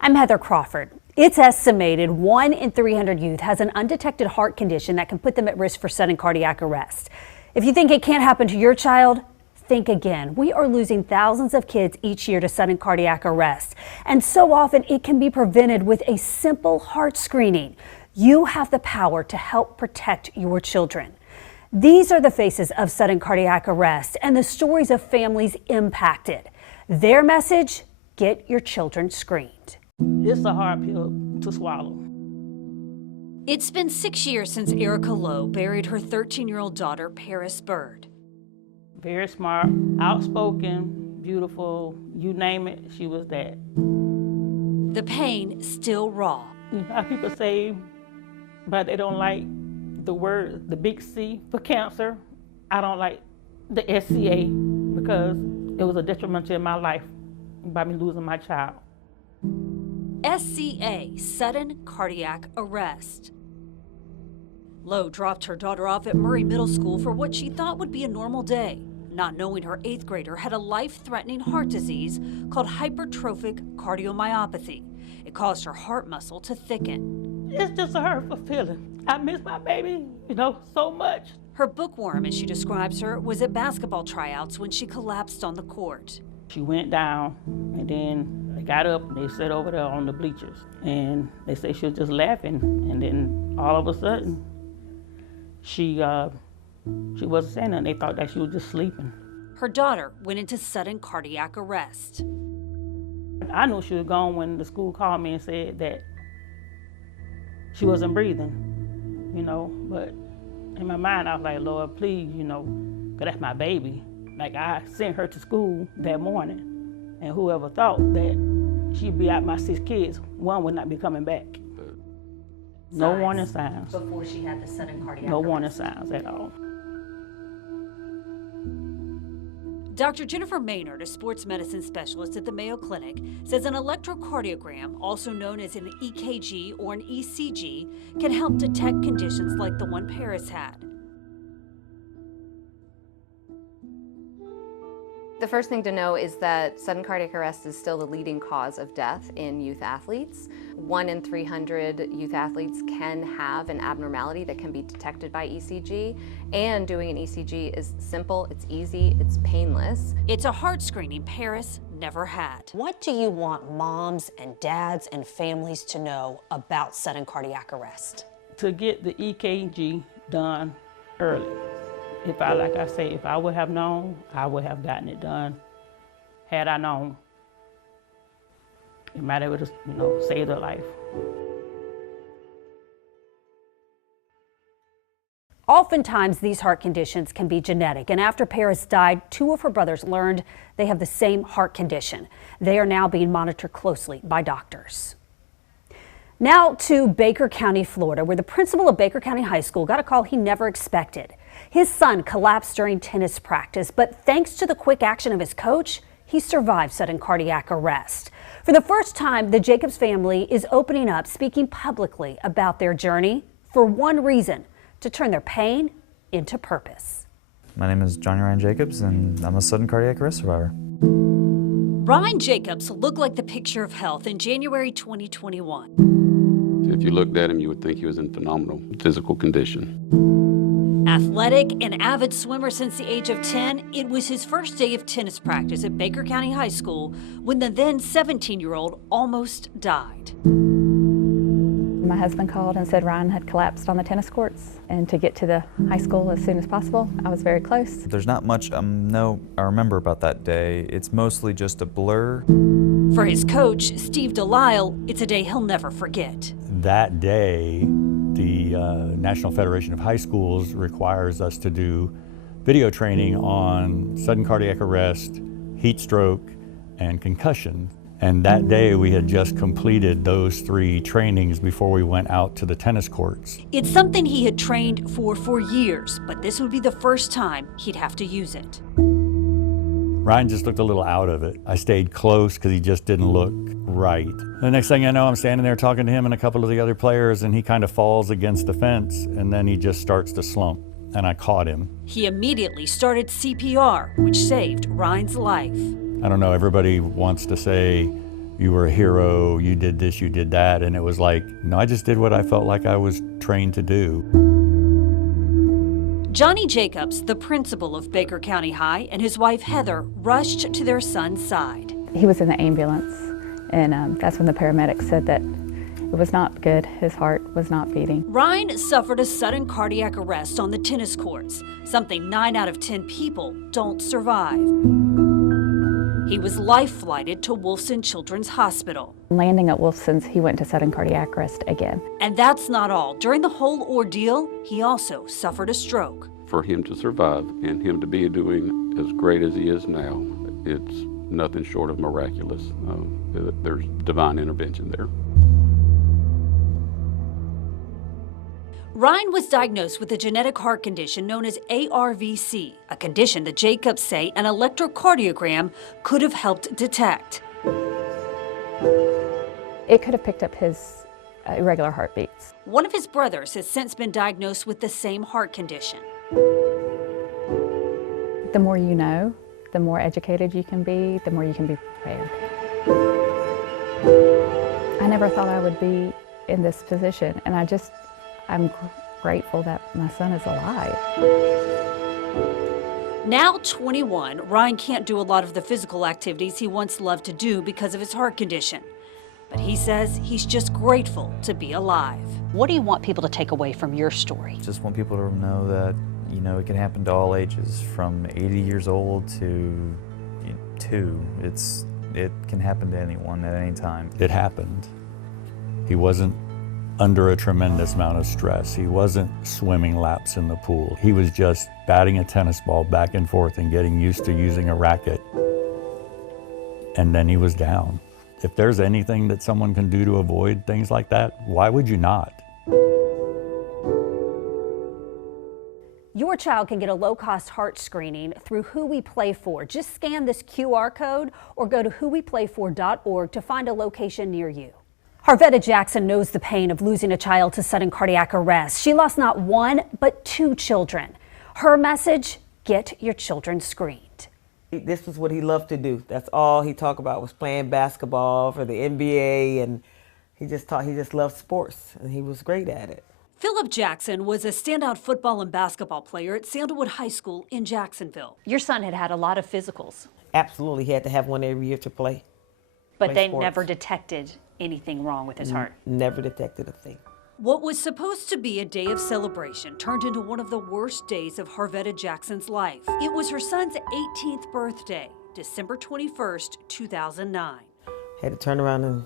I'm Heather Crawford. It's estimated 1 in 300 youth has an undetected heart condition that can put them at risk for sudden cardiac arrest. If you think it can't happen to your child, think again. We are losing thousands of kids each year to sudden cardiac arrest, and so often it can be prevented with a simple heart screening. You have the power to help protect your children. These are the faces of sudden cardiac arrest and the stories of families impacted. Their message: get your children screened. It's a hard pill to swallow. It's been 6 years since Erica Lowe buried her 13-year-old daughter, Paris Bird. Very smart, outspoken, beautiful, you name it, she was that. The pain still raw. You know how people say, but they don't like the word, the big C for cancer. I don't like the SCA because it was a detriment to my life by me losing my child. SCA, sudden cardiac arrest. Lowe dropped her daughter off at Murray Middle School for what she thought would be a normal day, not knowing her 8th grader had a life-threatening heart disease called hypertrophic cardiomyopathy. It caused her heart muscle to thicken. It's just a hurtful feeling. I miss my baby, so much. Her bookworm, as she describes her, was at basketball tryouts when she collapsed on the court. She went down, and then they got up, and they sat over there on the bleachers, and they say she was just laughing, and then all of a sudden, she wasn't saying nothing. They thought that she was just sleeping. Her daughter went into sudden cardiac arrest. I knew she was gone when the school called me and said that she wasn't breathing, but in my mind, I was like, Lord, please, because that's my baby. Like, I sent her to school that morning, and whoever thought that she'd be out my 6 kids, one would not be coming back. No warning signs. Before she had the sudden cardiac No arrest. warning signs at all. Dr. Jennifer Maynard, a sports medicine specialist at the Mayo Clinic, says an electrocardiogram, also known as an EKG or an ECG, can help detect conditions like the one Paris had. The first thing to know is that sudden cardiac arrest is still the leading cause of death in youth athletes. 1 in 300 youth athletes can have an abnormality that can be detected by ECG, and doing an ECG is simple, it's easy, it's painless. It's a heart screening Paris never had. What do you want moms and dads and families to know about sudden cardiac arrest? To get the EKG done early. If I would have known, I would have gotten it done. Had I known, it might have, saved her life. Oftentimes, these heart conditions can be genetic, and after Paris died, 2 of her brothers learned they have the same heart condition. They are now being monitored closely by doctors. Now to Baker County, Florida, where the principal of Baker County High School got a call he never expected. His son collapsed during tennis practice, but thanks to the quick action of his coach, he survived sudden cardiac arrest. For the first time, the Jacobs family is opening up, speaking publicly about their journey for one reason: to turn their pain into purpose. My name is Johnny Ryan Jacobs, and I'm a sudden cardiac arrest survivor. Ryan Jacobs looked like the picture of health in January 2021. If you looked at him, you would think he was in phenomenal physical condition. Athletic and avid swimmer since the age of 10, it was his first day of tennis practice at Baker County High School when the then 17-year-old almost died. My husband called and said Ryan had collapsed on the tennis courts, and to get to the high school as soon as possible. I was very close. There's not much I remember about that day. It's mostly just a blur. For his coach, Steve Delisle, it's a day he'll never forget. That day, the National Federation of High Schools requires us to do video training on sudden cardiac arrest, heat stroke, and concussion. And that day we had just completed those 3 trainings before we went out to the tennis courts. It's something he had trained for years, but this would be the first time he'd have to use it. Ryan just looked a little out of it. I stayed close because he just didn't look right. The next thing I know, I'm standing there talking to him and a couple of the other players, and he kind of falls against the fence, and then he just starts to slump, and I caught him. He immediately started CPR, which saved Ryan's life. I don't know, everybody wants to say you were a hero, you did this, you did that. And it was like, no, I just did what I felt like I was trained to do. Johnny Jacobs, the principal of Baker County High, and his wife Heather rushed to their son's side. He was in the ambulance, and that's when the paramedics said that it was not good. His heart was not beating. Ryan suffered a sudden cardiac arrest on the tennis courts, something 9 out of 10 people don't survive. He was life-flighted to Wolfson Children's Hospital. Landing at Wolfson's, he went to sudden cardiac arrest again. And that's not all. During the whole ordeal, he also suffered a stroke. For him to survive and him to be doing as great as he is now, it's nothing short of miraculous. There's divine intervention there. Ryan was diagnosed with a genetic heart condition known as ARVC, a condition that Jacobs say an electrocardiogram could have helped detect. It could have picked up his irregular heartbeats. One of his brothers has since been diagnosed with the same heart condition. The more you know, the more educated you can be, the more you can be prepared. I never thought I would be in this position, and I'm grateful that my son is alive. Now 21, Ryan can't do a lot of the physical activities he once loved to do because of his heart condition. But he says he's just grateful to be alive. What do you want people to take away from your story? Just want people to know that, you know, it can happen to all ages, from 80 years old to 2. It can happen to anyone at any time. It happened. He wasn't under a tremendous amount of stress. He wasn't swimming laps in the pool. He was just batting a tennis ball back and forth and getting used to using a racket. And then he was down. If there's anything that someone can do to avoid things like that, why would you not? Your child can get a low-cost heart screening through Who We Play For. Just scan this QR code or go to whoweplayfor.org to find a location near you. Harvetta Jackson knows the pain of losing a child to sudden cardiac arrest. She lost not 1, but 2 children. Her message: get your children screened. This was what he loved to do. That's all he talked about, was playing basketball for the NBA, and he just loved sports, and he was great at it. Philip Jackson was a standout football and basketball player at Sandalwood High School in Jacksonville. Your son had had a lot of physicals. Absolutely, he had to have one every year to play. But they sports. never detected anything wrong with his heart. Never detected a thing. What was supposed to be a day of celebration turned into one of the worst days of Harvetta Jackson's life. It was her son's 18th birthday, December 21st, 2009. Had to turn around and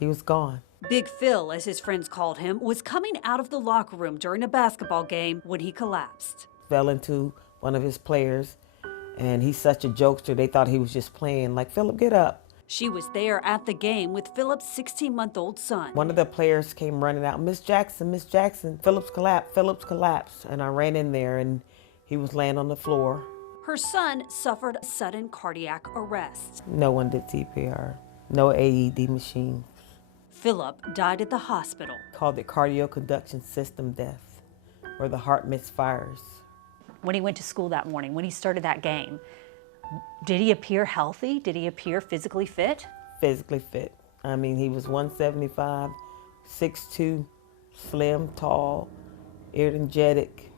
he was gone. Big Phil, as his friends called him, was coming out of the locker room during a basketball game when he collapsed. Fell into one of his players, and he's such a jokester, they thought he was just playing, like, Philip, get up. She was there at the game with Philip's 16-month-old son. One of the players came running out, Miss Jackson, Philip's collapsed. And I ran in there, and he was laying on the floor. Her son suffered a sudden cardiac arrest. No one did CPR, no AED machine. Philip died at the hospital. Called it cardioconduction system death, where the heart misfires. When he went to school that morning, when he started that game, did he appear healthy? Did he appear physically fit? Physically fit. I mean, he was 175, 6'2", slim, tall, energetic.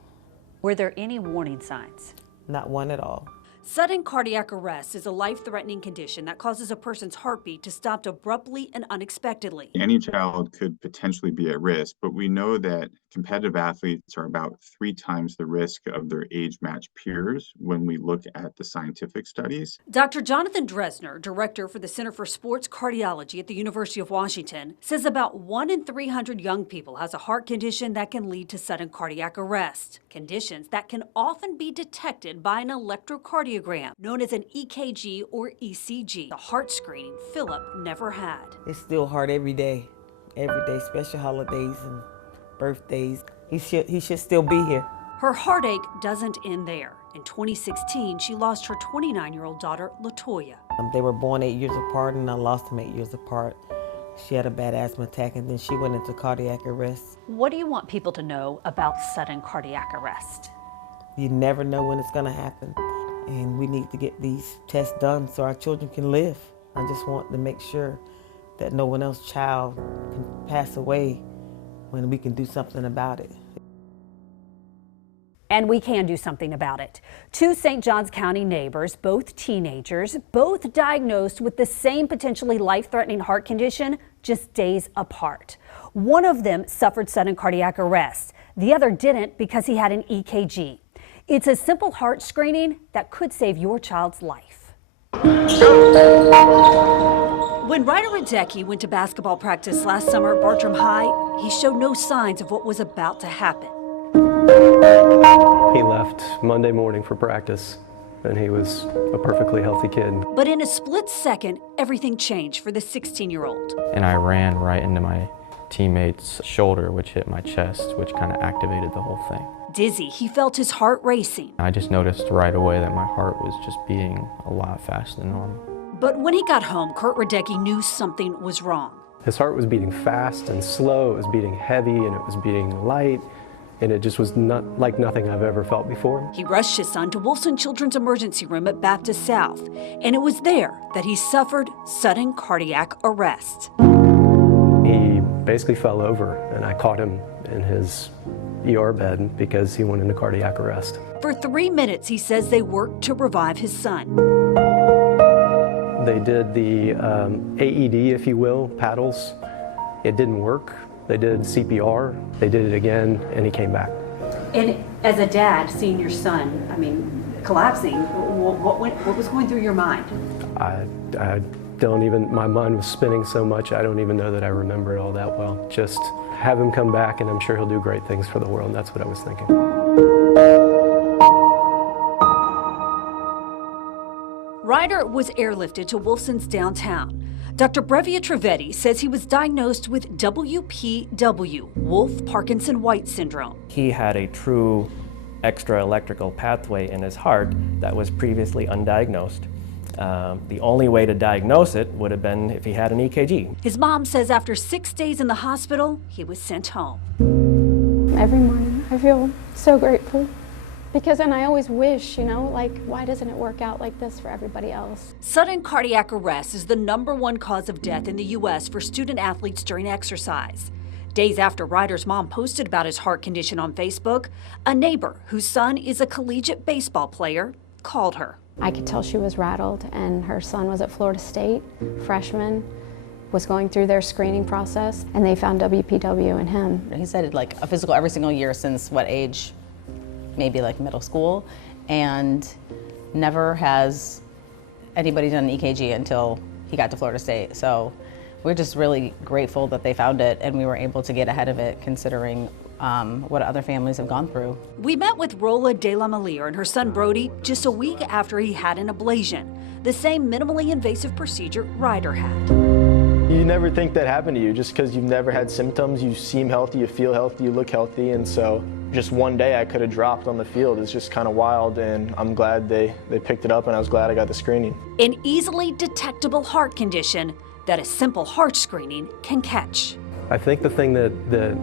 Were there any warning signs? Not one at all. Sudden cardiac arrest is a life-threatening condition that causes a person's heartbeat to stop abruptly and unexpectedly. Any child could potentially be at risk, but we know that competitive athletes are about 3 times the risk of their age-matched peers when we look at the scientific studies. Dr. Jonathan Dresner, director for the Center for Sports Cardiology at the University of Washington, says about 1 in 300 young people has a heart condition that can lead to sudden cardiac arrest. Conditions that can often be detected by an electrocardiogram, known as an EKG or ECG, the heart screening Philip never had. It's still hard every day, special holidays and birthdays. He should still be here. Her heartache doesn't end there. In 2016, she lost her 29-year-old daughter, LaToya. They were born 8 years apart, and I lost them 8 years apart. She had a bad asthma attack, and then she went into cardiac arrest. What do you want people to know about sudden cardiac arrest? You never know when it's going to happen, and we need to get these tests done so our children can live. I just want to make sure that no one else's child can pass away when we can do something about it. And we can do something about it. Two St. Johns County neighbors, both teenagers, both diagnosed with the same potentially life-threatening heart condition, just days apart. One of them suffered sudden cardiac arrest. The other didn't because he had an EKG. It's a simple heart screening that could save your child's life. When Ryder Radecki went to basketball practice last summer at Bartram High, he showed no signs of what was about to happen. He left Monday morning for practice, and he was a perfectly healthy kid. But in a split second, everything changed for the 16-year-old. And I ran right into my teammate's shoulder, which hit my chest, which kind of activated the whole thing. Dizzy, he felt his heart racing. I just noticed right away that my heart was just beating a lot faster than normal. But when he got home, Kurt Radecki knew something was wrong. His heart was beating fast and slow, it was beating heavy, and it was beating light, and it just was not like nothing I've ever felt before. He rushed his son to Wolfson Children's Emergency Room at Baptist South, and it was there that he suffered sudden cardiac arrest. He basically fell over, and I caught him in his ER bed because he went into cardiac arrest. For 3 minutes, he says they worked to revive his son. They did the AED, if you will, paddles. It didn't work. They did CPR. They did it again, and he came back. And as a dad, seeing your son, collapsing, what was going through your mind? I don't even, my mind was spinning so much, I don't even know that I remember it all that well. Just have him come back, and I'm sure he'll do great things for the world. That's what I was thinking. Ryder was airlifted to Wolfson's downtown. Dr. Brevia Trivedi says he was diagnosed with WPW, Wolff-Parkinson-White syndrome. He had a true extra electrical pathway in his heart that was previously undiagnosed. The only way to diagnose it would have been if he had an EKG. His mom says after 6 days in the hospital, he was sent home. Every morning I feel so grateful. Because then I always wish, why doesn't it work out like this for everybody else? Sudden cardiac arrest is the #1 cause of death in the U.S. for student athletes during exercise. Days after Ryder's mom posted about his heart condition on Facebook, a neighbor whose son is a collegiate baseball player called her. I could tell she was rattled, and her son was at Florida State, freshman, was going through their screening process, and they found WPW in him. He said like a physical every single year since what age? Maybe like middle school, and never has anybody done an EKG until he got to Florida State. So we're just really grateful that they found it and we were able to get ahead of it considering what other families have gone through. We met with Rola De La Malier and her son Brody just a week after he had an ablation, the same minimally invasive procedure Ryder had. You never think that happened to you just because you've never had symptoms. You seem healthy, you feel healthy, you look healthy, and so just one day I could have dropped on the field. It's just kind of wild, and I'm glad they picked it up, and I was glad I got the screening. An easily detectable heart condition that a simple heart screening can catch. I think the thing that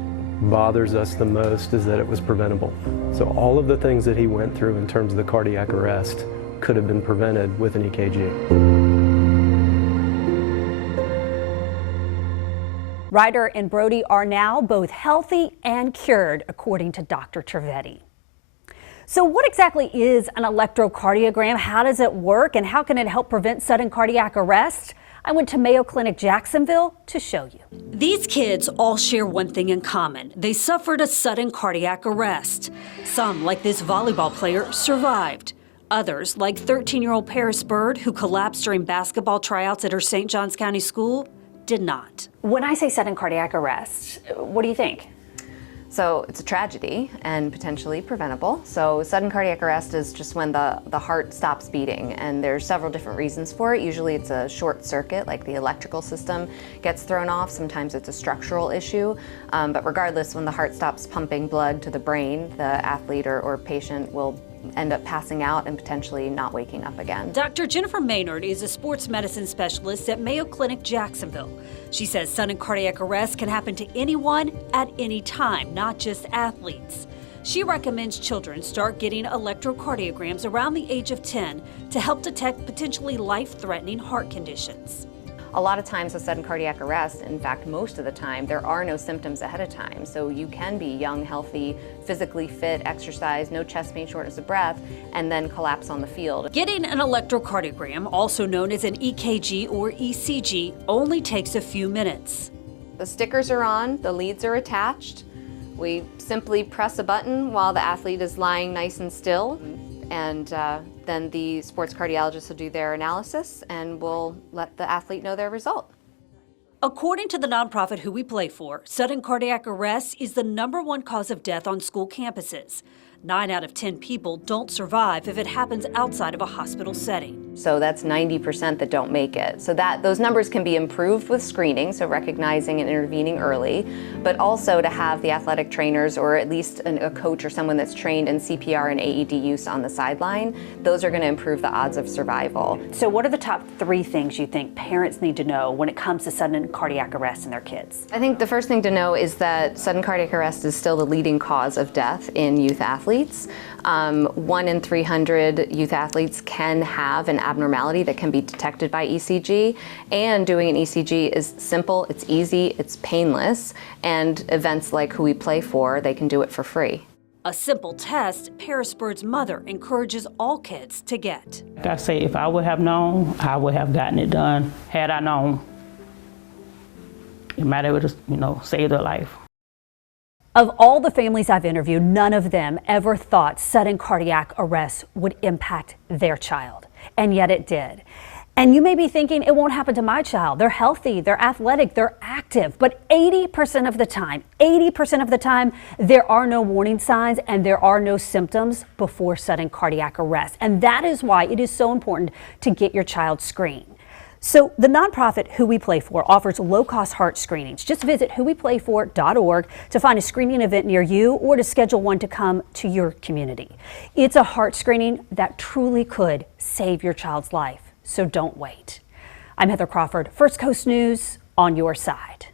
bothers us the most is that it was preventable. So all of the things that he went through in terms of the cardiac arrest could have been prevented with an EKG. Ryder and Brody are now both healthy and cured, according to Dr. Trivedi. So what exactly is an electrocardiogram? How does it work, and how can it help prevent sudden cardiac arrest? I went to Mayo Clinic Jacksonville to show you. These kids all share one thing in common. They suffered a sudden cardiac arrest. Some, like this volleyball player, survived. Others, like 13-year-old Paris Bird, who collapsed during basketball tryouts at her St. Johns County school, did not. When I say sudden cardiac arrest, what do you think? So it's a tragedy and potentially preventable. So sudden cardiac arrest is just when the heart stops beating, and there's several different reasons for it. Usually it's a short circuit, like the electrical system gets thrown off. Sometimes it's a structural issue. But regardless, when the heart stops pumping blood to the brain, the athlete or patient will end up passing out and potentially not waking up again. Dr. Jennifer Maynard is a sports medicine specialist at Mayo Clinic Jacksonville. She says sudden cardiac arrest can happen to anyone at any time, not just athletes. She recommends children start getting electrocardiograms around the age of 10 to help detect potentially life-threatening heart conditions. A lot of times with sudden cardiac arrest, in fact most of the time, there are no symptoms ahead of time. So you can be young, healthy, physically fit, exercise, no chest pain, shortness of breath, and then collapse on the field. Getting an electrocardiogram, also known as an EKG or ECG, only takes a few minutes. The stickers are on, the leads are attached. We simply press a button while the athlete is lying nice and still, and then the sports cardiologist will do their analysis and will let the athlete know their result. According to the nonprofit Who We Play For, sudden cardiac arrest is the #1 cause of death on school campuses. 9 out of 10 people don't survive if it happens outside of a hospital setting. So that's 90% that don't make it. So those numbers can be improved with screening, so recognizing and intervening early, but also to have the athletic trainers or at least a coach or someone that's trained in CPR and AED use on the sideline. Those are going to improve the odds of survival. So what are the top 3 things you think parents need to know when it comes to sudden cardiac arrest in their kids? I think the first thing to know is that sudden cardiac arrest is still the leading cause of death in youth athletes. 1 in 300 youth athletes can have an abnormality that can be detected by ECG, and doing an ECG is simple, it's easy, it's painless, and events like Who We Play For, they can do it for free. A simple test Paris Bird's mother encourages all kids to get. Like I say, if I would have known, I would have gotten it done. Had I known, it might have, saved their life. Of all the families I've interviewed, none of them ever thought sudden cardiac arrest would impact their child, and yet it did. And you may be thinking, it won't happen to my child. They're healthy, they're athletic, they're active, but 80% of the time, there are no warning signs and there are no symptoms before sudden cardiac arrest. And that is why it is so important to get your child screened. So the nonprofit Who We Play For offers low-cost heart screenings. Just visit whoweplayfor.org to find a screening event near you or to schedule one to come to your community. It's a heart screening that truly could save your child's life, so don't wait. I'm Heather Crawford, First Coast News, on your side.